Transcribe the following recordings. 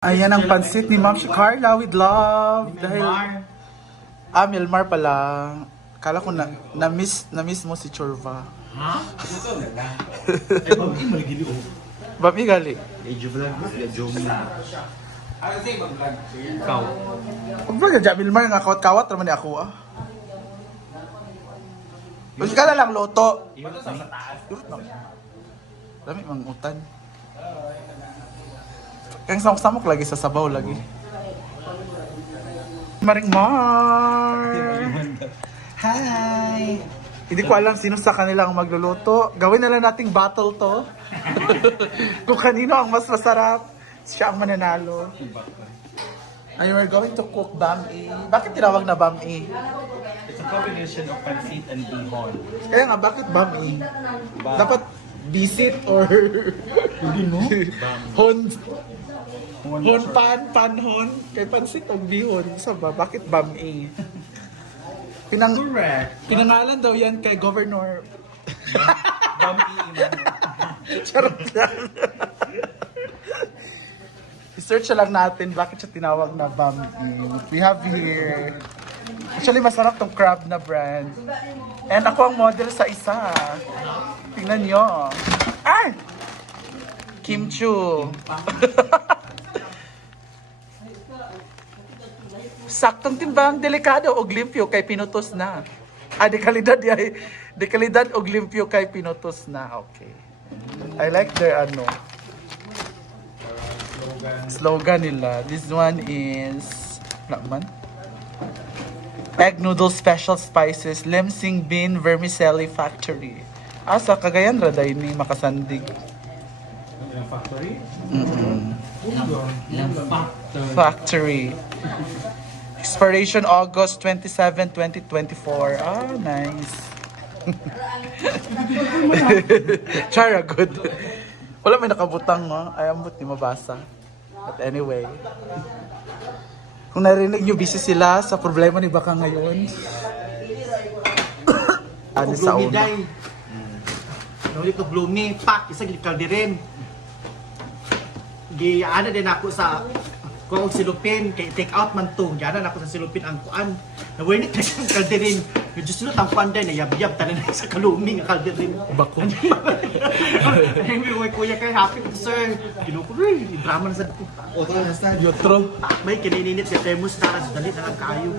Ayan ang pansit ni Ma'am Carla with love. Dahil Milmar pala. Kala ko na-miss mo si Chorva. Ha? Ito na na. Ay, bakit maligili o? Bami gali. Age vlog, ya Jomi. Ano sa'yo bang vlog? Ikaw. Huwag ba ka Milmar nga kawat-kawat naman ni ako ah. Huwag ka na lang loto. Iwan sa taas. Dami mang utan. Kaya samok lagi sa sabaw lagi. Maring Mar! Hi! Hindi ko alam sino sa kanila ang magluluto. Gawin na lang nating battle to. Kung kanino ang mas masarap, siya ang mananalo. And we're going to cook bami. Bakit tinawag na bami? It's a combination of pancit and bihon. Kaya nga, bakit bami? Dapat bisit or hon. Hon panhon. Kay pansit o bihon. Isa ba? Bakit bami? Correct. Pinangalan daw yan kay Governor. Bami. Charot lang. I-search lang natin bakit siya tinawag na bami. We have here. Actually, masarap tong crab na brand. And ako ang model sa isa. Tingnan nyo. Ay! Kimchu. Saktong timbang, delikado og limpyo kay pinutos na. Dekalidad og limpyo kay pinutos na. Okay. I like their slogan nila. This one is man. Egg noodle special spices, Lemsing Bean Vermicelli Factory. Sa Cagayan ra day ni makasandig. Yung factory? Factory. Expiration August 27, 2024. Nice. Chara, good. Wala may nakabutang, no? Ay, ambot, di mabasa. But anyway. Kung narinig nyo, busy sila sa problema ni Baka ngayon. Ano sa una? Nung ko bloomy, pak, isa kalderin. Ano din ako sa kung silupin, kay take out man to. Gana ako sa silupin ang kuan. Naway ni take ang kalderin. Yung just no tampan din, yab-yab tanan sa kaluming ang kalderin. Bako. Ay, kuya kay happy sir. Ginukuloy, drama na sa ko. Otro na sa Yotro. May kinininit sa temos na dali na lang kayo.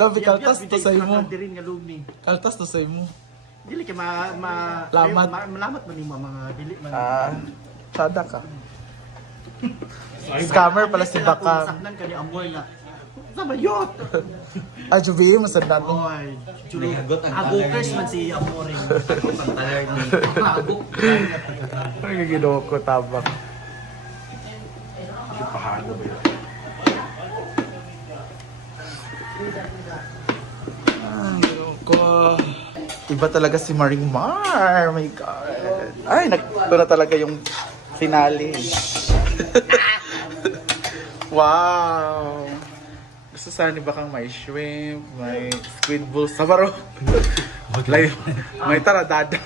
Dabi, kaltas to sa imo. Kalderin nga lumi. Kaltas to sa imo. Dili kay Lamat. malamat man nimo mga dili man. Sada ka. Scammer pala si Bakang. Saknan ka ni Amoy nga. Sabayot! Juvi, masanda to. Oy, Julie. Agot ang Agokers man si Amoy. ang taler ni. Agok. Ang ginawa ko, tabak. Pahalo ba yun? Ginawa ko. Iba talaga si Maring Mar. My God. Ay, ito na talaga yung finale. Wow. Gusto sana ni Bakang may shrimp, may squid balls, sabaro. May taradada.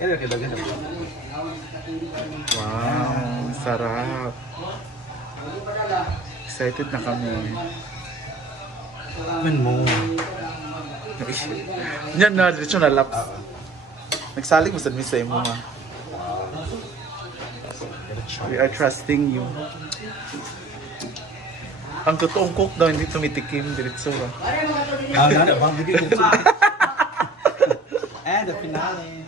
Kaya kilagan na. Wow, sarap. Excited na kami. Man mo. Yan na, diretso na laps. Nagsalig mo sa misa mo ha. We are trusting you. Ang totoong cook daw, hindi tumitikim, diretso ha. Bang bigay ko. And the finale.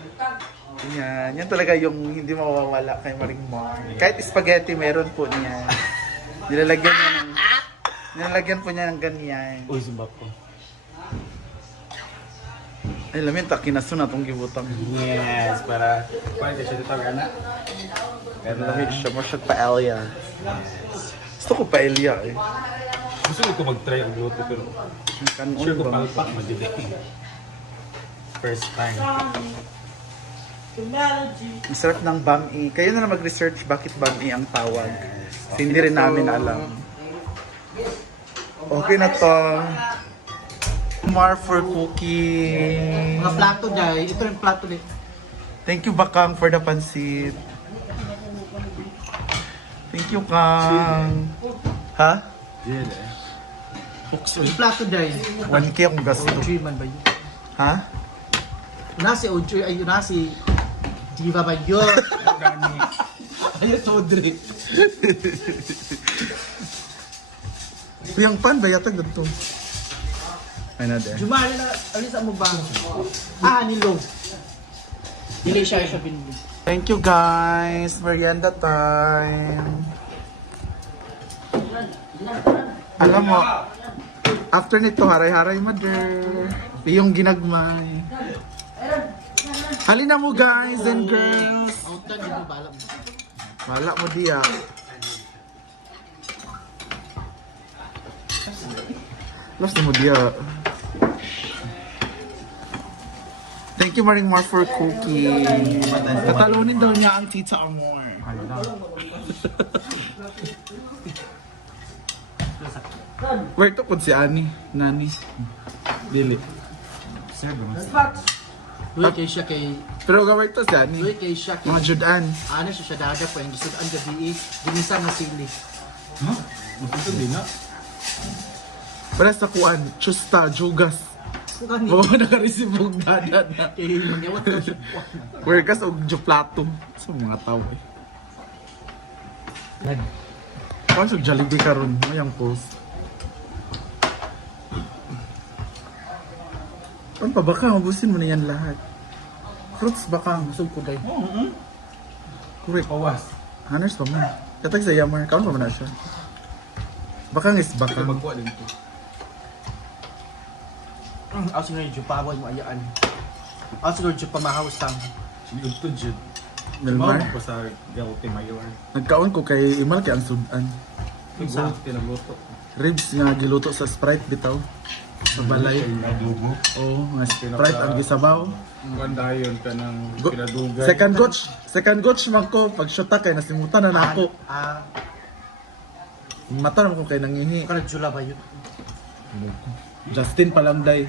Yan talaga yung hindi mawawala kay Maring Mar. Kahit spaghetti meron po niya. Nilalagyan po niya ng ganyan. Uy, sumbap ko. Ay, lamin, takinaso na itong gibutang. Yes, para pwede siya dito gana. Lamin siya, mo siya paella. Gusto ko paella eh. Gusto ko mag-try ang luto pero Kanon sure ko ba? palpak madili. First time. Masarap ng bami. Kayo na mag-research bakit bami ang tawag. Kasi hindi rin namin alam. Okay na to. Mar for cooking. Mga plato dyan, ito yung plato ni. Thank you Bakang for the pansit. Thank you, Kang. Ha? Dili eh. Yung plato dahil. 1K akong gasto. Audrey man ba yun? Ha? Una si Audrey, ay una si Diva ba yun? Ayun si Audrey. Yung pan ba yata ganito? Ay na de. Jumali na, alisa mo ba? Nilo. Dili siya binili. Thank you guys. Merienda time. Alam mo, after nito, haray-haray mother. Yung ginagmay. Halina mo guys and girls. Outan, di mo bala mo. Wala mo diya. Lost na mo diya. Thank you Maring Mar for cooking. Katalunin daw niya ang Tita Amor. Where to pud si Ani? Nani? Dili. Sir, Uy, kay siya kay... Pero gawin to si Ani. Uy, kay siya kay... Mga Judan. Ano siya siya dada po, yung gusto ang gabi dinisa na sili. ha? Matuto din na. Para sa kuan, Chusta, Jugas. Kani. Oo, naka-receive og dada na. Kay mangyawat na siya. Where kas og Juplato. Sa mga tao eh. Kung sa Jollibee karon mo yung post. Ano pa baka mabusin mo na yan lahat. Fruits baka. Busog ko dahil. Correct. Kawas. Haners pa man. Katag sa Yamar. Kaon pa man na siya. Baka ngis baka. Magkuha din to. Ako siguro yung paboy mo ayaan. Ako siguro yung pamahawsang. Sigod to Jud. Melmar. Ko sa Galte Mayor. Nagkaon ko kay Imal kay ang sudan. Sa tinaluto. Ribs nga giluto sa Sprite bitaw. Sa balay. Adobo. Oo, nga Sprite ang gisabaw. Mandayon ka ng Go- pinadugay. Second coach man ko pag shota kay nasimutan na nako. Mata naman ko kay nangihi. Karag Jula ba yun? Justin Palamday.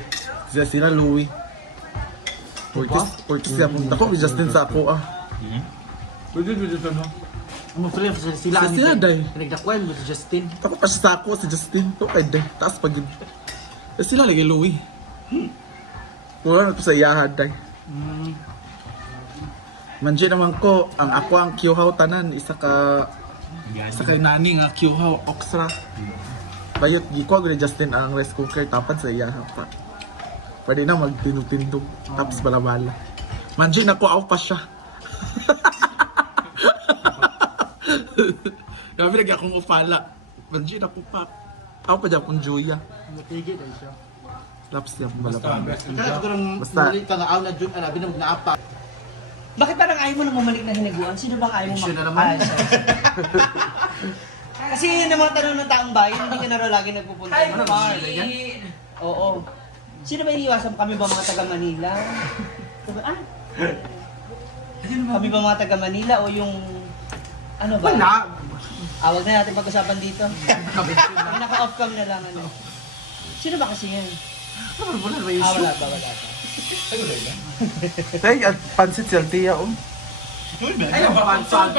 Sila Louie. Ortiz siya punta ko. Justin sa ako ah. Pwede ito no? Ang mga sila Sa sila, day. Nagdakwan mo si Justin. Ako pa siya sa ako si Justin. To kay day. Taas pag sila lagi Louie. Wala na to sa iyahan day. Manje naman ko. Ang ako ang Q-How tanan. Isa kay nani nga Q-How Oxra. Bayot giko ni Justin ang rice cooker tapan sa iyahan pa. Pwede na magtinutindog. Tapos balabala. Manje na ko ako pa siya. Grabe lagi akong upala. Manje na ko pa. Ako pa dyan akong Julia. Matigil ay siya. Tapos niya akong Basta balabala. best Kaya siguro Basta. muli ka nga aw na Jun, alabi na mag-naapa. Bakit parang ayaw mo nang bumalik na hiniguan? Sino bang ayaw mo Siya na naman. Kasi yun ang mga tanong ng taong bayan, hindi ka na raw lagi nagpupunta. Ay, ng ano, bar. yan? Oo. Sino ba iniiwasan? Kami ba mga taga Manila? Kami ba mga taga Manila o yung ano ba? Wala. Wag na natin pag-usapan dito. Pag naka-off cam na lang ano. Sino ba kasi yan? Wala ba yung Wala ba? Tay, at pansit siya tiya oh. Ay, ang papansan.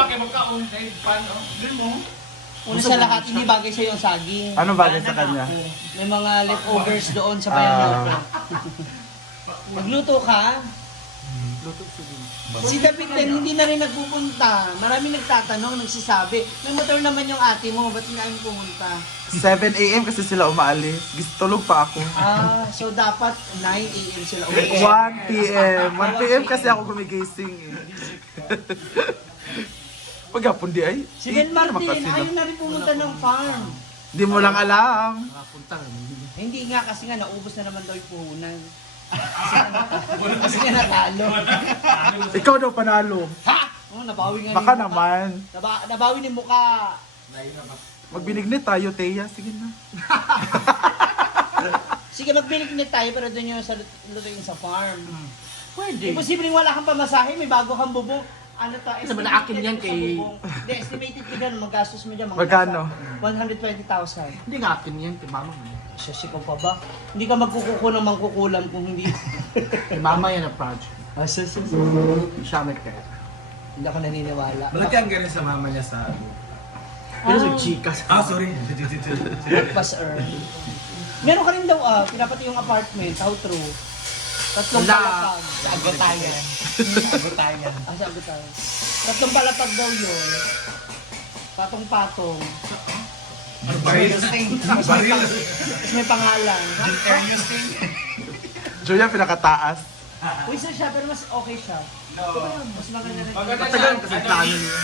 Una sa lahat, hindi bagay sa yung saging. Ano bagay sa kanya? May mga leftovers doon sa bayan natin. Magluto ka, si David din, hindi na rin nagpupunta. Maraming nagtatanong, nagsasabi, may motor naman yung ate mo, ba't nga yung pumunta? 7 AM kasi sila umaalis. Gistulog pa ako. So dapat 9 AM sila uwi. 1 PM. 1 PM kasi ako gumigising eh. Paghapon di ay. Si Ben Martin, Makasino. ayaw na rin pumunta ng farm. Di mo lang alam. Hindi nga, kasi nga naubos na naman daw yung puhunan. Kasi nga natalo. Ikaw daw panalo. Oh, nabawi nga Baka yung mukha. naman. Nabawi ni mukha. Magbinig tayo, Teya. Sige na. Sige, magbinignet tayo pero doon yung sa lutuin sa farm. Pwede. Imposibleng wala kang pamasahe, may bago kang bubong. Ano to? Sabi na akin yan kay- Hindi, estimated ko dyan, magastos mo dyan. Magkano? 120,000. Hindi nga akin yan, kay mama mo. Sasikaw pa ba? Hindi ka magkukuko ng mangkukulam kung hindi. Kay mama yan ang project. Siya may kaya. Hindi ako naniniwala. Malaki ang galing sa mama niya sa ano. Pero sa chikas. Sorry. Pas earn. Meron ka rin daw, pinapati yung apartment, how true? Tatlong Wala. palapag. Sa Agotayan. Agotayan. Sabi tayo. Tatlong palapag daw yun. Patong-patong. Baril. Baril. Tapos may pangalan. Julia, pinakataas. Uy, siya pero mas okay siya. Mas maganda rin. Matagal kasi plano niya.